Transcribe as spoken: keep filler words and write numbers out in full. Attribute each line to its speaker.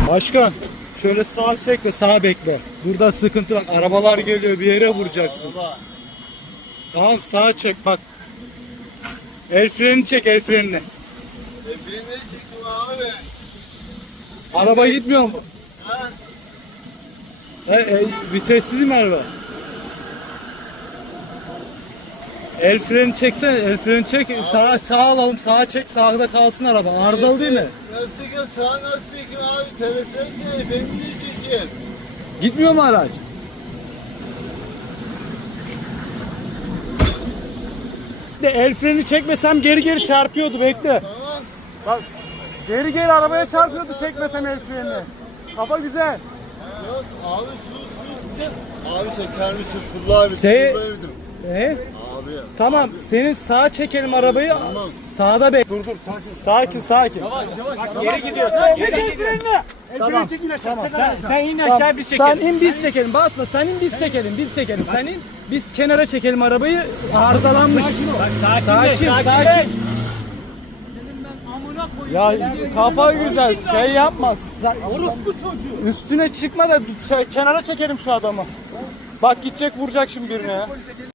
Speaker 1: Başkan şöyle sağa çek de sağa bekle. Burada sıkıntı var. Arabalar geliyor, bir yere vuracaksın. Tamam, sağa çek bak. El frenini çek, el frenini.
Speaker 2: E freni çektim abi.
Speaker 1: Araba gitmiyor mu?
Speaker 2: Ha?
Speaker 1: E, e, vitesli değil mi araba? El freni çeksene, el freni çek. Sağa, sağa alalım, sağa çek, sağda kalsın araba. Arızalı değil mi?
Speaker 2: Nasıl çekin? Sağa nasıl çekin abi? Teresenize efendiyi çekin.
Speaker 1: Gitmiyor mu araç? De el freni çekmesem geri geri çarpıyordu, bekle.
Speaker 2: Tamam.
Speaker 1: Bak, geri geri arabaya çarpıyordu çekmesem el frenini. Kafa güzel.
Speaker 2: Yok abi sus sus. Abi çeker misin? Sıkıldı abi.
Speaker 1: Şey-
Speaker 2: Sıkıldı evdim.
Speaker 1: E?
Speaker 2: Abi ya.
Speaker 1: Tamam, senin sağa çekelim arabayı, sağda bek. Dur dur, sakin sakin.
Speaker 3: Geri gidiyorsun. Geri gidiyorsun.
Speaker 1: Tamam, tamam.
Speaker 3: Sen, sen in
Speaker 1: Tamam,
Speaker 3: aşağı bir
Speaker 1: sen
Speaker 3: çekelim.
Speaker 1: in biz çekelim, basma. Sen in biz çekelim, biz çekelim. Sen in, biz kenara çekelim arabayı, arızalanmış.
Speaker 3: Sakin,
Speaker 1: Sakin,
Speaker 3: sakin.
Speaker 1: sakin. Ya kafa güzel, şey yapma.
Speaker 3: Orospu çocuğu.
Speaker 1: Üstüne çıkma da şey, kenara çekelim şu adamı. Bak gidecek, vuracak şimdi birine ya.